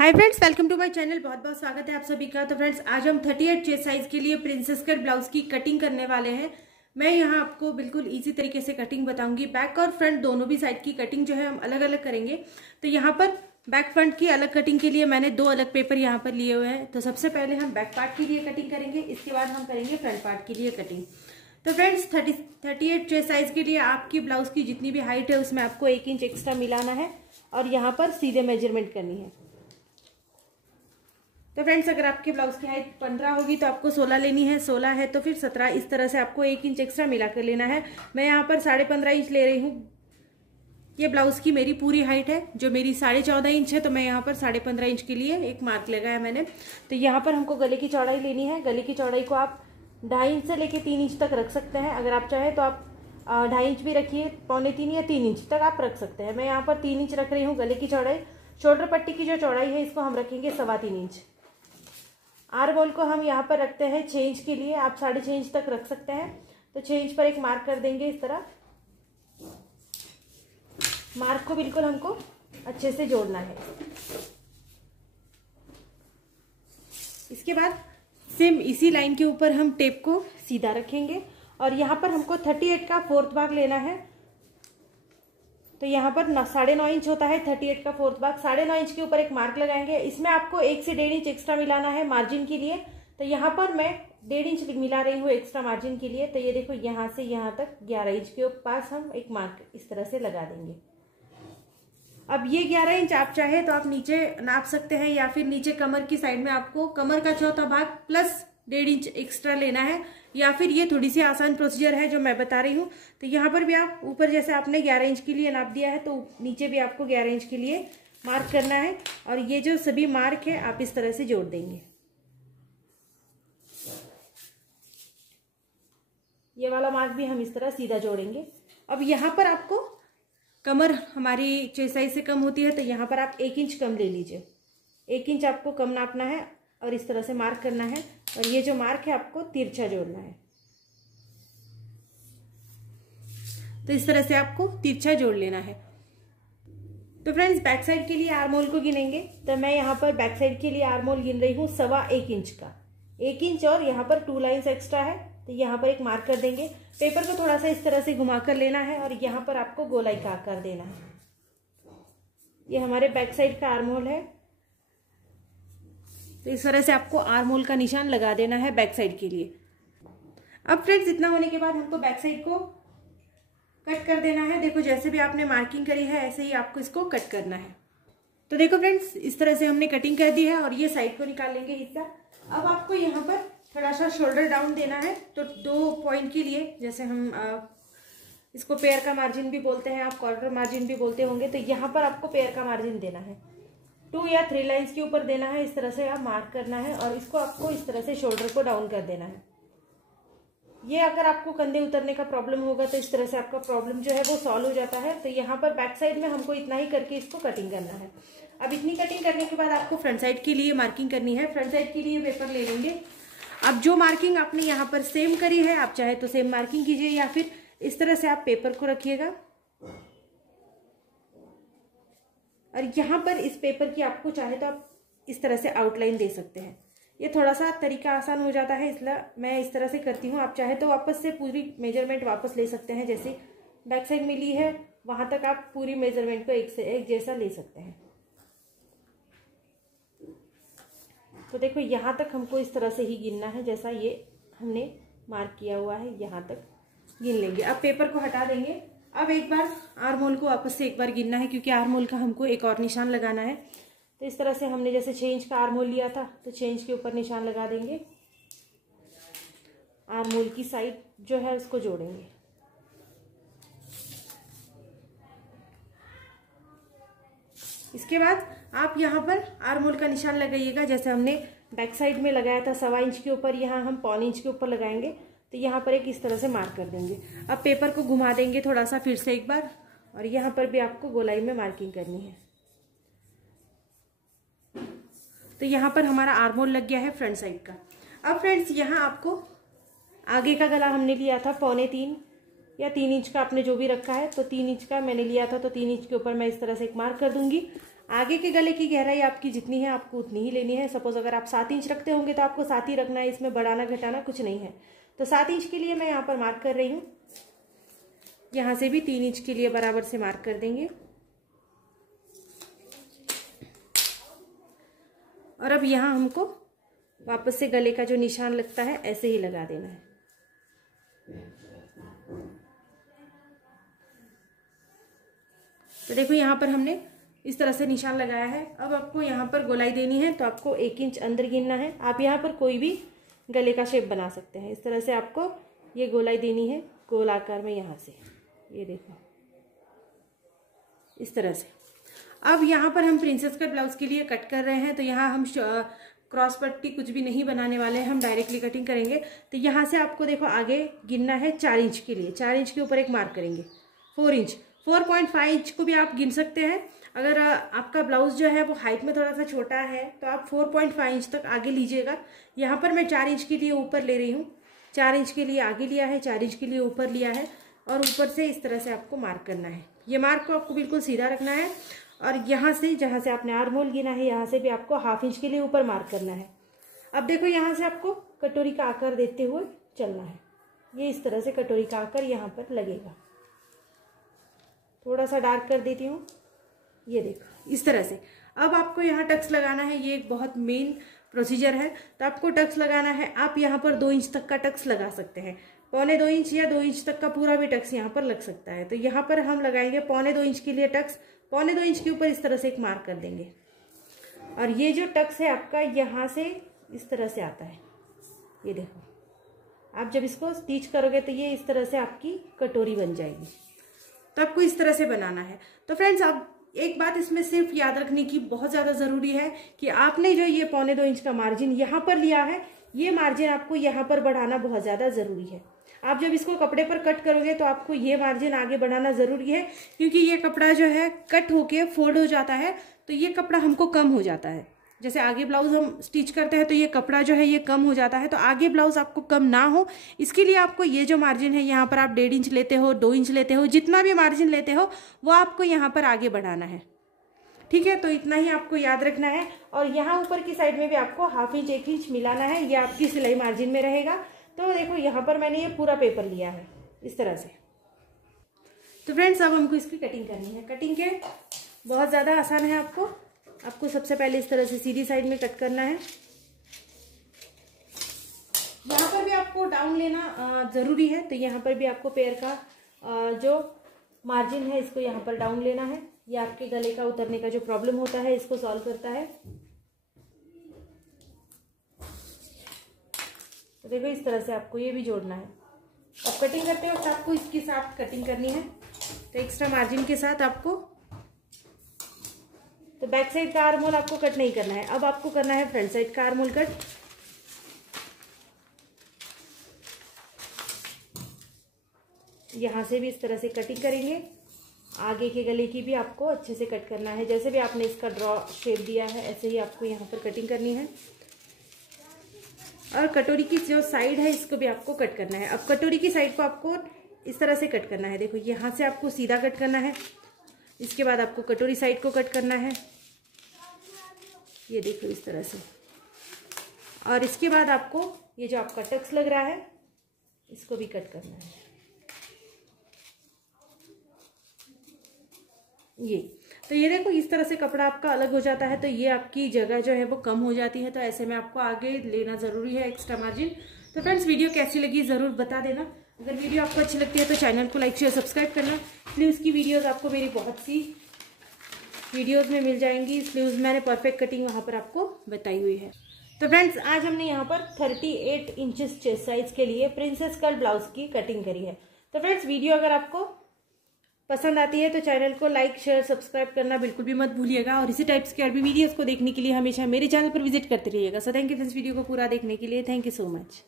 Hi friends, welcome to my channel. बहुत बहुत स्वागत है आप सभी का। तो फ्रेंड्स, आज हम 38 चेस्ट साइज के लिए प्रिंसेस कट ब्लाउज की कटिंग करने वाले हैं। मैं यहाँ आपको बिल्कुल इजी तरीके से कटिंग बताऊंगी। बैक और फ्रंट दोनों भी साइड की कटिंग जो है हम अलग अलग करेंगे। तो यहाँ पर बैक फ्रंट की अलग कटिंग के लिए मैंने दो अलग पेपर यहाँ पर लिए हुए हैं। तो सबसे पहले हम बैक पार्ट के लिए कटिंग करेंगे, इसके बाद हम करेंगे फ्रंट पार्ट के लिए कटिंग। तो फ्रेंड्स, 38 चेस्ट साइज के लिए आपकी ब्लाउज की जितनी भी हाइट है उसमें आपको 1 इंच एक्स्ट्रा मिलाना है और यहाँ पर सीधे मेजरमेंट करनी है। तो फ्रेंड्स, अगर आपके ब्लाउज की हाइट 15 होगी तो आपको 16 लेनी है, 16 है तो फिर 17। इस तरह से आपको 1 इंच एक्स्ट्रा मिलाकर लेना है। मैं यहाँ पर 15.5 इंच ले रही हूँ। ये ब्लाउज की मेरी पूरी हाइट है, जो मेरी 14.5 इंच है। तो मैं यहाँ पर 15.5 इंच के लिए एक मार्क लगाया मैंने। तो यहाँ पर हमको गले की चौड़ाई लेनी है। गले की चौड़ाई को आप 2.5 इंच से लेके 3 इंच तक रख सकते हैं। अगर आप चाहें तो आप 2.5 इंच भी रखिए, 2.25 या 3 इंच तक आप रख सकते हैं। मैं यहाँ पर 3 इंच रख रही हूँ गले की चौड़ाई। शोल्डर पट्टी की जो चौड़ाई है इसको हम रखेंगे 3.25 इंच। आर्म होल को हम यहाँ पर रखते हैं 6 इंच के लिए। आप 6.5 इंच तक रख सकते हैं। तो 6 इंच पर एक मार्क कर देंगे इस तरह। मार्क को बिल्कुल हमको अच्छे से जोड़ना है। इसके बाद सेम इसी लाइन के ऊपर हम टेप को सीधा रखेंगे और यहाँ पर हमको 38 का 4th भाग लेना है। तो यहाँ पर 9.5 इंच होता है 38 का 4th भाग। 9.5 इंच के ऊपर एक मार्क लगाएंगे। इसमें आपको 1 से 1.5 इंच एक्स्ट्रा मिलाना है मार्जिन के लिए। तो यहाँ पर मैं 1.5 इंच मिला रही हूँ एक्स्ट्रा मार्जिन के लिए। तो ये देखो, यहाँ से यहाँ तक 11 इंच के पास हम एक मार्क इस तरह से लगा देंगे। अब ये 11 इंच आप चाहे तो आप नीचे नाप सकते हैं या फिर नीचे कमर की साइड में आपको कमर का चौथा भाग प्लस 1.5 इंच एक्स्ट्रा लेना है, या फिर ये थोड़ी सी आसान प्रोसीजर है जो मैं बता रही हूँ। तो यहाँ पर भी आप ऊपर जैसे आपने 11 इंच के लिए नाप दिया है तो नीचे भी आपको 11 इंच के लिए मार्क करना है। और ये जो सभी मार्क है आप इस तरह से जोड़ देंगे। ये वाला मार्क भी हम इस तरह सीधा जोड़ेंगे। अब यहाँ पर आपको कमर हमारी चेस्ट साइज से कम होती है तो यहाँ पर आप 1 इंच कम ले लीजिए। 1 इंच आपको कम नापना है और इस तरह से मार्क करना है। और ये जो मार्क है आपको तिरछा जोड़ना है। तो इस तरह से आपको तिरछा जोड़ लेना है। तो फ्रेंड्स, बैक साइड के लिए आर्म होल को गिनेंगे। तो मैं यहाँ पर बैक साइड के लिए आर्म होल गिन रही हूँ 1.25 इंच का। 1 इंच और यहाँ पर 2 लाइन्स एक्स्ट्रा है। तो यहाँ पर एक मार्क कर देंगे। पेपर को थोड़ा सा इस तरह से घुमा कर लेना है और यहाँ पर आपको गोलाई का आकार देना है। ये हमारे बैक साइड का आर्म होल है। तो इस तरह से आपको आर्म होल का निशान लगा देना है बैक साइड के लिए। अब फ्रेंड्स, इतना होने के बाद हमको बैक साइड को कट कर देना है। देखो, जैसे भी आपने मार्किंग करी है ऐसे ही आपको इसको कट करना है। तो देखो फ्रेंड्स, इस तरह से हमने कटिंग कर दी है और ये साइड को निकाल लेंगे हिस्सा। अब आपको यहाँ पर थोड़ा सा शोल्डर डाउन देना है। तो 2 पॉइंट के लिए, जैसे हम इसको पेयर का मार्जिन भी बोलते हैं, आप क्वार्टर मार्जिन भी बोलते होंगे। तो यहाँ पर आपको पेयर का मार्जिन देना है। 2 या 3 लाइन्स के ऊपर देना है। इस तरह से आप मार्क करना है और इसको आपको इस तरह से शोल्डर को डाउन कर देना है। ये अगर आपको कंधे उतरने का प्रॉब्लम होगा तो इस तरह से आपका प्रॉब्लम जो है वो सॉल्व हो जाता है। तो यहाँ पर बैक साइड में हमको इतना ही करके इसको कटिंग करना है। अब इतनी कटिंग करने के बाद आपको फ्रंट साइड के लिए मार्किंग करनी है। फ्रंट साइड के लिए पेपर ले लेंगे। अब जो मार्किंग आपने यहाँ पर सेम करी है, आप चाहे तो सेम मार्किंग कीजिए या फिर इस तरह से आप पेपर को रखिएगा। और यहाँ पर इस पेपर की आपको चाहे तो आप इस तरह से आउटलाइन दे सकते हैं। ये थोड़ा सा तरीका आसान हो जाता है, इसलिए मैं इस तरह से करती हूँ। आप चाहे तो वापस से पूरी मेजरमेंट वापस ले सकते हैं। जैसे बैक साइड मिली है वहां तक आप पूरी मेजरमेंट को एक से एक जैसा ले सकते हैं। तो देखो, यहाँ तक हमको इस तरह से ही गिनना है जैसा ये हमने मार्क किया हुआ है, यहाँ तक गिन लेंगे। अब पेपर को हटा देंगे। अब एक बार आर्म होल को वापस से एक बार गिनना है, क्योंकि आर्म होल का हमको एक और निशान लगाना है। तो इस तरह से हमने जैसे 6 इंच का आर्म होल लिया था तो 6 इंच के ऊपर निशान लगा देंगे। आर्म होल की साइड जो है उसको जोड़ेंगे। इसके बाद आप यहाँ पर आर्म होल का निशान लगाइएगा जैसे हमने बैक साइड में लगाया था 1.25 इंच के ऊपर। यहाँ हम 1.25 इंच के ऊपर लगाएंगे। तो यहाँ पर एक इस तरह से मार्क कर देंगे। अब पेपर को घुमा देंगे थोड़ा सा फिर से एक बार और यहाँ पर भी आपको गोलाई में मार्किंग करनी है। तो यहाँ पर हमारा आर्म होल लग गया है फ्रंट साइड का। अब फ्रेंड्स, यहाँ आपको आगे का गला हमने लिया था 2.25 या 3 इंच का, आपने जो भी रखा है। तो 3 इंच का मैंने लिया था। तो 3 इंच के ऊपर मैं इस तरह से एक मार्क कर दूंगी। आगे के गले की गहराई आपकी जितनी है आपको उतनी ही लेनी है। सपोज अगर आप 7 इंच रखते होंगे तो आपको 7 ही रखना है, इसमें बढ़ाना घटाना कुछ नहीं है। तो 7 इंच के लिए मैं यहाँ पर मार्क कर रही हूँ। यहाँ से भी 3 इंच के लिए बराबर से मार्क कर देंगे। और अब यहाँ हमको वापस से गले का जो निशान लगता है ऐसे ही लगा देना है। तो देखो यहाँ पर हमने इस तरह से निशान लगाया है। अब आपको यहाँ पर गोलाई देनी है तो आपको 1 इंच अंदर गिनना है। आप यहाँ पर कोई भी गले का शेप बना सकते हैं। इस तरह से आपको ये गोलाई देनी है गोल आकार में, यहाँ से ये देखो इस तरह से। अब यहाँ पर हम प्रिंसेस कट ब्लाउज के लिए कट कर रहे हैं, तो यहाँ हम क्रॉस पट्टी कुछ भी नहीं बनाने वाले हैं, हम डायरेक्टली कटिंग करेंगे। तो यहाँ से आपको देखो आगे गिनना है 4 इंच के लिए। 4 इंच के ऊपर एक मार्क करेंगे। 4 इंच 4.5 इंच को भी आप गिन सकते हैं। अगर आपका ब्लाउज जो है वो हाइट में थोड़ा सा छोटा है तो आप 4.5 इंच तक आगे लीजिएगा। यहाँ पर मैं 4 इंच के लिए ऊपर ले रही हूँ। 4 इंच के लिए आगे लिया है, 4 इंच के लिए ऊपर लिया है और ऊपर से इस तरह से आपको मार्क करना है। ये मार्क को आपको बिल्कुल सीधा रखना है और यहाँ से जहाँ से आपने आर्म होल गिना है यहाँ से भी आपको 1/2 इंच के लिए ऊपर मार्क करना है। अब देखो यहाँ से आपको कटोरी का आकार देते हुए चलना है। ये इस तरह से कटोरी का आकार यहाँ पर लगेगा। थोड़ा सा डार्क कर देती हूँ, ये देखो इस तरह से। अब आपको यहाँ टक्स लगाना है। ये एक बहुत मेन प्रोसीजर है। तो आपको टक्स लगाना है। आप यहाँ पर 2 इंच तक का टक्स लगा सकते हैं। 1.25 इंच या 2 इंच तक का पूरा भी टक्स यहाँ पर लग सकता है। तो यहाँ पर हम लगाएंगे 1.25 इंच के लिए टक्स। 1.25 इंच के ऊपर इस तरह से एक मार्क कर देंगे और ये जो टक्स है आपका यहाँ से इस तरह से आता है। ये देखो आप जब इसको स्टिच करोगे तो ये इस तरह से आपकी कटोरी बन जाएगी। तो आपको इस तरह से बनाना है। तो फ्रेंड्स आप एक बात इसमें सिर्फ याद रखने की बहुत ज़्यादा ज़रूरी है कि आपने जो ये 1.25 इंच का मार्जिन यहाँ पर लिया है, ये मार्जिन आपको यहाँ पर बढ़ाना बहुत ज़्यादा ज़रूरी है। आप जब इसको कपड़े पर कट करोगे तो आपको ये मार्जिन आगे बढ़ाना ज़रूरी है, क्योंकि ये कपड़ा जो है कट होके फोल्ड हो जाता है तो ये कपड़ा हमको कम हो जाता है। जैसे आगे ब्लाउज हम स्टिच करते हैं तो ये कपड़ा जो है ये कम हो जाता है। तो आगे ब्लाउज आपको कम ना हो इसके लिए आपको ये जो मार्जिन है यहाँ पर आप 1.5 इंच लेते हो, 2 इंच लेते हो, जितना भी मार्जिन लेते हो वो आपको यहाँ पर आगे बढ़ाना है। ठीक है, तो इतना ही आपको याद रखना है। और यहाँ ऊपर की साइड में भी आपको 1/2 इंच 1 इंच मिलाना है। ये आपकी सिलाई मार्जिन में रहेगा। तो देखो यहाँ पर मैंने ये पूरा पेपर लिया है इस तरह से। तो फ्रेंड्स अब हमको इसकी कटिंग करनी है। कटिंग के बहुत ज़्यादा आसान है। आपको सबसे पहले इस तरह से सीधी साइड में कट करना है। यहाँ पर भी आपको डाउन लेना ज़रूरी है। तो यहाँ पर भी आपको पैर का जो मार्जिन है इसको यहाँ पर डाउन लेना है। ये आपके गले का उतरने का जो प्रॉब्लम होता है इसको सॉल्व करता है। तो देखो इस तरह से आपको ये भी जोड़ना है। अब कटिंग करते हो तो आपको इसके साथ कटिंग करनी है। तो एक्स्ट्रा मार्जिन के साथ आपको तो बैक साइड का आर्म होल आपको कट नहीं करना है। अब आपको करना है फ्रंट साइड का आर्म होल कट। यहाँ से भी इस तरह से कटिंग करेंगे। आगे के गले की भी आपको अच्छे से कट करना है। जैसे भी आपने इसका ड्रॉ शेप दिया है ऐसे ही आपको यहाँ पर कटिंग करनी है। और कटोरी की जो साइड है इसको भी आपको कट करना है। अब कटोरी की साइड को आपको इस तरह से कट करना है। देखो यहाँ से आपको सीधा कट करना है। इसके बाद आपको कटोरी साइड को कट करना है। ये देखो इस तरह से। और इसके बाद आपको ये जो आपका टक्स लग रहा है इसको भी कट करना है। ये तो ये देखो इस तरह से कपड़ा आपका अलग हो जाता है। तो ये आपकी जगह जो है वो कम हो जाती है। तो ऐसे में आपको आगे लेना ज़रूरी है एक्स्ट्रा मार्जिन। तो फ्रेंड्स वीडियो कैसी लगी ज़रूर बता देना। अगर वीडियो आपको अच्छी लगती है तो चैनल को लाइक शेयर सब्सक्राइब करना। स्लीव्स की वीडियोस आपको मेरी बहुत सी वीडियोस में मिल जाएंगी। स्लीव्स मैंने परफेक्ट कटिंग वहाँ पर आपको बताई हुई है। तो फ्रेंड्स आज हमने यहाँ पर 38 इंचेस चेस्ट साइज के लिए प्रिंसेस कट ब्लाउज की कटिंग करी है। तो फ्रेंड्स वीडियो अगर आपको पसंद आती है तो चैनल को लाइक शेयर सब्सक्राइब करना बिल्कुल भी मत भूलिएगा। और इसी टाइप्स के और भी वीडियोस को देखने के लिए हमेशा मेरे चैनल पर विजिट करते रहिएगा। So thank you friends video को पूरा देखने के लिए। Thank you so much.